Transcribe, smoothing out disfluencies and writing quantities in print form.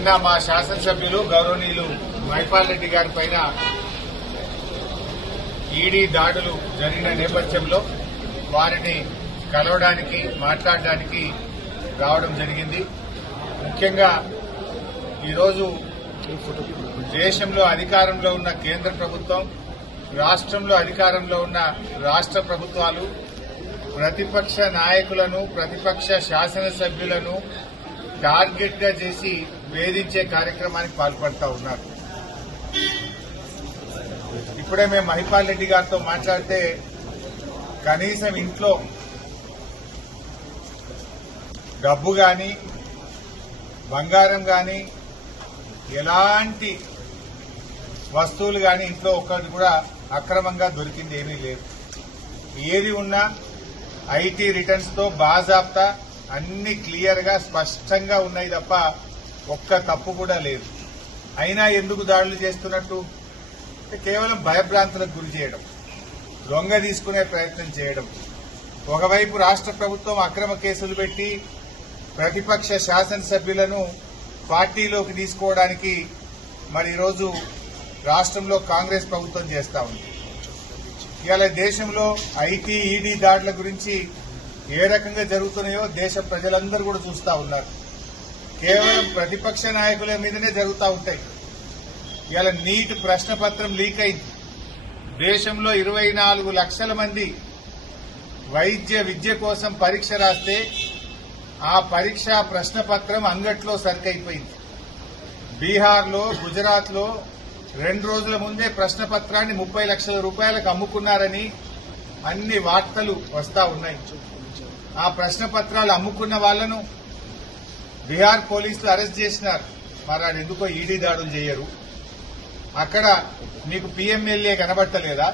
నిన్న మా శాసనసభ్యులు గౌరవనీయులు మైపాల్ రెడ్డి గారి పైన ఈడీ దాడులు జరిగిన నేపథ్యంలో వారిని కలవడానికి మాట్లాడడానికి రావడం జరిగింది. ముఖ్యంగా ఈరోజు దేశంలో అధికారంలో ఉన్న కేంద్ర ప్రభుత్వం, రాష్ట్రంలో అధికారంలో ఉన్న రాష్ట్ర ప్రభుత్వాలు ప్రతిపక్ష నాయకులను, ప్రతిపక్ష శాసనసభ్యులను టార్గెట్ గా చేసి వేధించే కార్యక్రమానికి పాల్పడతా ఉన్నారు. ఇప్పుడే మేము మహిపాల్ రెడ్డి గారితో మాట్లాడితే కనీసం ఇంట్లో డబ్బు గాని, బంగారం గాని, ఎలాంటి వస్తువులు గాని ఇంట్లో ఒక్కటి కూడా అక్రమంగా దొరికింది ఏమీ లేదు. ఏది ఉన్నా ఐటీ రిటర్న్స్ తో బాజాప్తా అన్ని క్లియర్ గా స్పష్టంగా ఉన్నాయి తప్ప ఒక్క తప్పు కూడా లేదు. అయినా ఎందుకు దాడులు చేస్తున్నట్టు? కేవలం భయభ్రాంతులకు గురి చేయడం, లొంగ తీసుకునే ప్రయత్నం చేయడం. ఒకవైపు రాష్ట్ర ప్రభుత్వం అక్రమ కేసులు పెట్టి ప్రతిపక్ష శాసనసభ్యులను పార్టీలోకి తీసుకోవడానికి మరి ఈరోజు రాష్ట్రంలో కాంగ్రెస్ ప్రభుత్వం చేస్తా ఉంది. ఇవాళ దేశంలో ఐటీ, ఈడీ దాడుల గురించి ఏ రకంగా జరుగుతున్నాయో దేశ ప్రజలందరూ కూడా చూస్తా ఉన్నారు. కేవలం ప్రతిపక్ష నాయకుల మీదనే జరుగుతూ ఉంటాయి. ఇవాళ నీట్ ప్రశ్నపత్రం లీక్ అయింది. దేశంలో 24 లక్షల మంది విద్య కోసం పరీక్ష రాస్తే ఆ పరీక్ష ప్రశ్నపత్రం అంగట్లో సరికైపోయింది. బీహార్లో, గుజరాత్లో 2 రోజుల ముందే ప్రశ్నపత్రాన్ని 30 లక్షల రూపాయలకు అమ్ముకున్నారని అన్ని వార్తలు వస్తా ఉన్నాయి. ఆ ప్రశ్నపత్రాలు అమ్ముకున్న వాళ్లను బీహార్ పోలీసులు అరెస్ట్ చేసినారు. మరి ఎందుకో ఈడీ దాడులు చేయరు? అక్కడ మీకు పీఎంఎల్ఏ కనబడతలేదా?